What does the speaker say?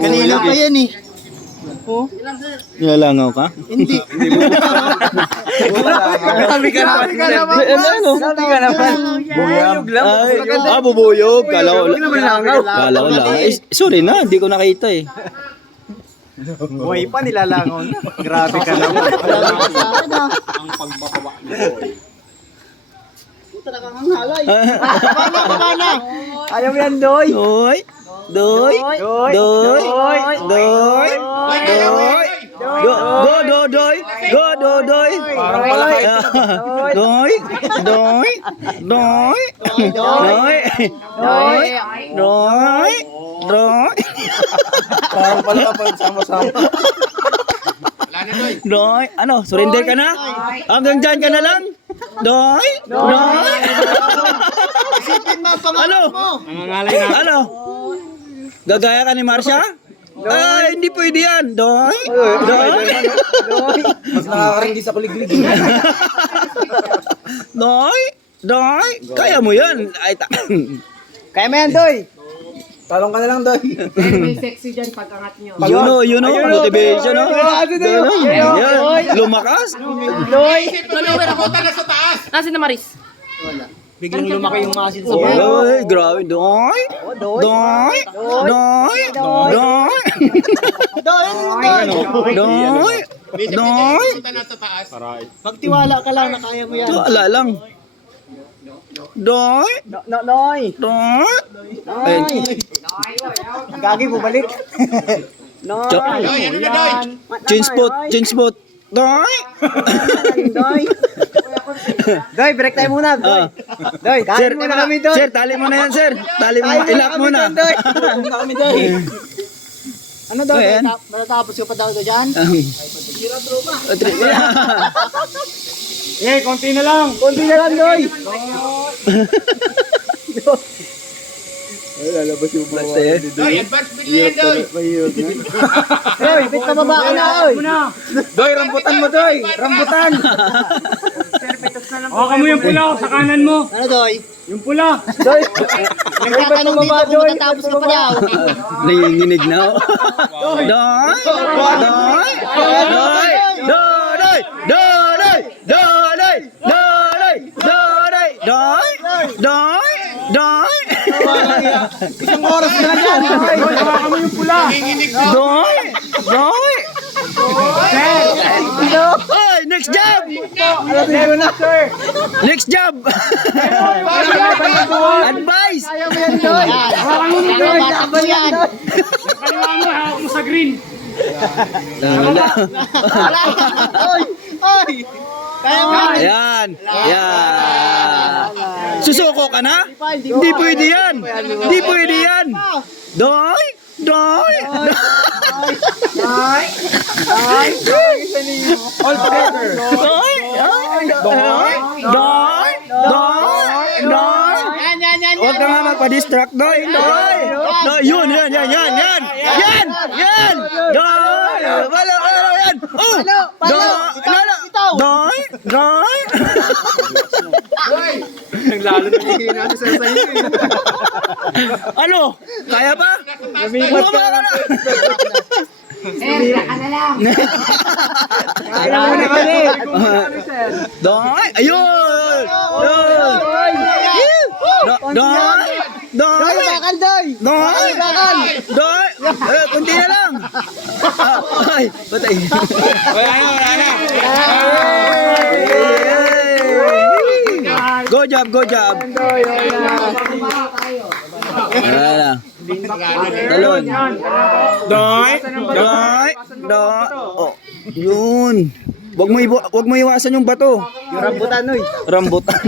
Kanina pa yan eh. Oh, Nilalangaw ka? hindi. Grabe ka naman. Grabe ka naman. Buyog lang. Bubuyog. Kala ko lang. Sorry na, hindi ko nakita eh. Buhay pa, nilalangaw na. Grabe ka naman. Ang pagbababa ni Boy. Puta na kang halay. Baba. Ayaw yan, Doy. Doy. Doy. Doy. Doy. Doy. Go, doy. Go, doy. Parang pala kayo. Doy. Doy. Doy. Doy. Doy. Doy. Doy. Parang pala kapag sama-sama. Doy. Ano, surrender ka na? Hanggang dyan ka na lang? Doy. Doy. Isipin mo ang pangalan Ano? mo. Nangangalay na. Ano? Gagaya ka ni Marcia? Ay, hindi pwede yan. Doy. Doy. Mas nakakaringgi sa kuliglig. Doy. Doy. Kaya mo yan. Ay, Kaya mo yan, Doy. Talong ka na lang, Doy. May sexy dyan pag-angat nyo. you know, motivation, no? Yan. Lumakas. Doy. Nasaan na Maris? Biglang lumaki yung masin sa Doy, grabe. Doy. Doy. Doy. Doy. Doy. Doy. Magtiwala ka lang na kaya mo yan. Wala lang. Doy. Noy. Doy. Ay, Gagi, bubalik. Noy. change spot. Doy. Doy. Doy, break tayo muna, Doy. Doy, Sir, kain muna kami, Doy. sir, tali mo na yan, sir. Tali mo, ilak mo na. Doy. Kami, Doy. Ano daw? Ayan. Matatapos ko pa daw dyan? Eh, konti na lang. Konti na lang, Doy. Ay, lalabas yung mga Doy, Doy, bit pa baba ka na, Doy. Doy, rambutan mo, Doy. Rambutan. Hawakan mo yung pula sa kanan mo. Ano Doy? Yung pula. Doy. Nagtatanong dito kung matatapos ka pa daw. nanginginig na ako. Doy. Doy. Doy. Doy. Doy. Doy. Doy. Doy. Doy. Doy. Doy. Isang oras na lang yan, Doy. Hawakan mo yung pula. Doy. Doy. Oy, next job. Alamin mo na, sir. Next job. Advice. Hawakan mo yung Doy, takbo yan. kaliwa mo. Hawak mo sa green. Oy! Kaya mo yan. Yan. Yan. Susuko ka na? Hindi pwede yan. Hindi pwede yan. Doy. Doy. All together. Doy. Doy. Doy. Doy. Doy. Huwag ka nga magpa-distract, Doy. Doy. Doy. Yun. Yan. Doy. Wala. Yan. Oh. Doy. Doy. Naglalo na hihina si Sir sa'yo. Ano? Kaya pa? Bumaba ka na. Ka na lang. Kaya mo na kami. Doy. Ayun. Yun. Doy. Doy. Bakal, Doy. Doy. Doy. Kunti na lang. Ay, patay. Wala na. Go job. Wala na. Talon. Doy. Oh, yun. Wag mo iwasan yung bato. Yung rambutan, Doy. Rambutan.